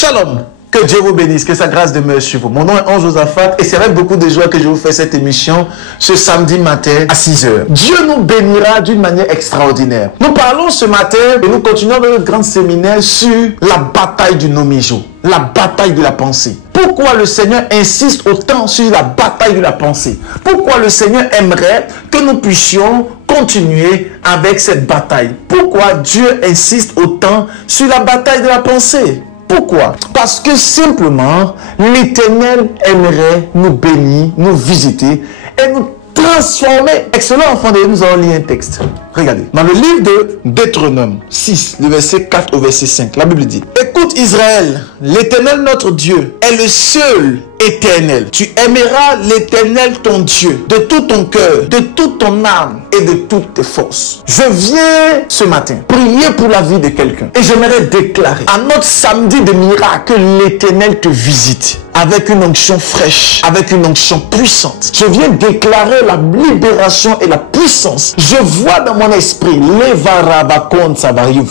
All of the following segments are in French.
Shalom. Que Dieu vous bénisse, que sa grâce demeure sur vous. Mon nom est Ange Josaphat et c'est avec beaucoup de joie que je vous fais cette émission ce samedi matin à 6 h. Dieu nous bénira d'une manière extraordinaire. Nous parlons ce matin et nous continuons notre grand séminaire sur la bataille du nomi-jour, la bataille de la pensée. Pourquoi le Seigneur insiste autant sur la bataille de la pensée? Pourquoi le Seigneur aimerait que nous puissions continuer avec cette bataille? Pourquoi Dieu insiste autant sur la bataille de la pensée? Pourquoi? Parce que simplement, l'Éternel aimerait nous bénir, nous visiter et nous transformer. Excellent enfant de Dieu, nous allons lire un texte. Regardez. Dans le livre de Deutéronome 6, le verset 4 au verset 5, la Bible dit: écoute Israël, l'Éternel notre Dieu est le seul éternel. Tu aimeras l'Éternel ton Dieu de tout ton cœur, de toute ton âme et de toutes tes forces. Je viens ce matin prier pour la vie de quelqu'un et j'aimerais déclarer à notre samedi de miracle que l'Éternel te visite avec une onction fraîche, avec une onction puissante. Je viens déclarer la libération et la puissance. Je vois dans mon esprit,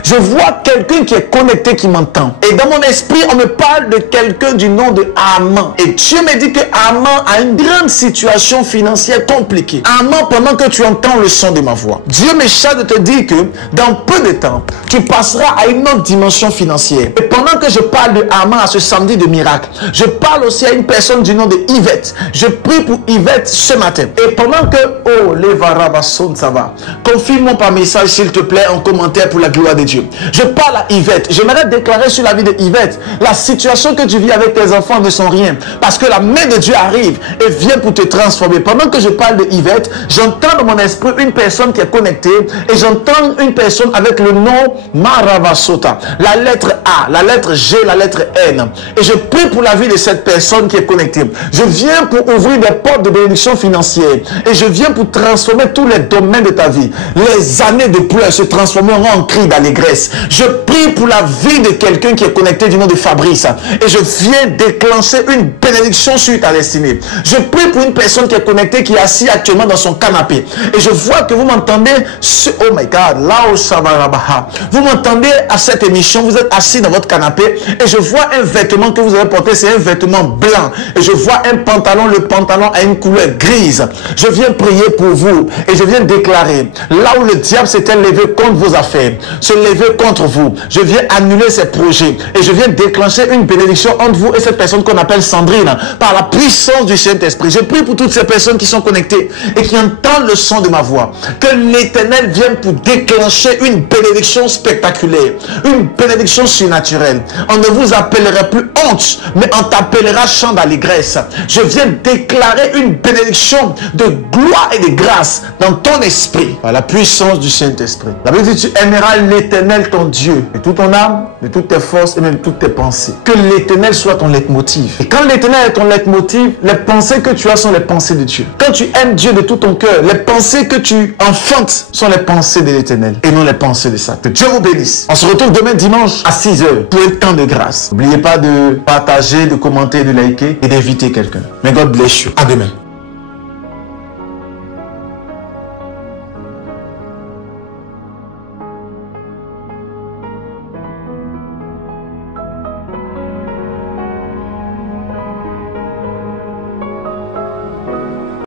je vois quelqu'un qui est connecté, qui m'entend. Et dans mon esprit, on me parle de quelqu'un du nom de Haman. Et Dieu me dit que Haman a une grande situation financière compliquée. Haman, pendant que tu entends le son de ma voix, Dieu me charge de te dire que dans peu de temps, tu passeras à une autre dimension financière. Et pendant que je parle de Haman à ce samedi de miracle, je parle aussi à une personne du nom de Yvette. Je prie pour Yvette ce matin. Et pendant que, oh, les varabason, ça va. Confirme-moi par message, s'il te plaît, en commentaire pour la gloire de Dieu. Je parle à Yvette. J'aimerais déclarer sur la vie de Yvette, la situation que tu vis avec tes enfants ne sont rien. Parce que la main de Dieu arrive et vient pour te transformer. Pendant que je parle de Yvette, j'entends dans mon esprit une personne qui est connectée et j'entends une personne avec le nom Maravasota. La lettre A, la lettre G, la lettre N. Et je prie pour la vie de cette personne qui est connectée. Je viens pour ouvrir des portes de bénédiction financière et je viens pour transformer tous les domaines de ta vie. Les années de pleurs se transformeront en cris d'allégresse. Je prie pour la vie de quelqu'un qui est connecté du nom de Fabrice et je viens déclencher une bénédiction sur ta destinée. Je prie pour une personne qui est connectée, qui est assise actuellement dans son canapé et je vois que vous m'entendez. Oh my God, là où ça va, vous m'entendez à cette émission, vous êtes assis dans votre canapé et je vois un vêtement que vous avez porté, c'est un vêtement blanc et je vois un pantalon, le pantalon a une couleur grise. Je viens prier pour vous et je viens déclarer, là où le diable s'était levé contre vos affaires, se lever contre vous, je viens annuler ses projets et je viens déclencher une bénédiction entre vous et cette personne qu'on appelle Sandrine par la puissance du Saint-Esprit. Je prie pour toutes ces personnes qui sont connectées et qui entendent le son de ma voix, que l'Éternel vienne pour déclencher une bénédiction spectaculaire, une bénédiction surnaturelle. On ne vous appellera plus honte, mais on t'appellera chant d'allégresse. Je viens déclarer une bénédiction de gloire et de grâce dans ton esprit par la puissance du Saint-Esprit. La Bible dit: tu aimeras l'Éternel ton Dieu de toute ton âme, de toutes tes forces et même de toutes tes pensées. Que l'Éternel soit ton leitmotiv. Et quand l'Éternel est ton leitmotiv, les pensées que tu as sont les pensées de Dieu. Quand tu aimes Dieu de tout ton cœur, les pensées que tu enfantes sont les pensées de l'Éternel et non les pensées de Satan. Que Dieu vous bénisse. On se retrouve demain dimanche à 6 h pour un temps de grâce. N'oubliez pas de partager, de commenter, de liker et d'inviter quelqu'un. May God bless you. À demain.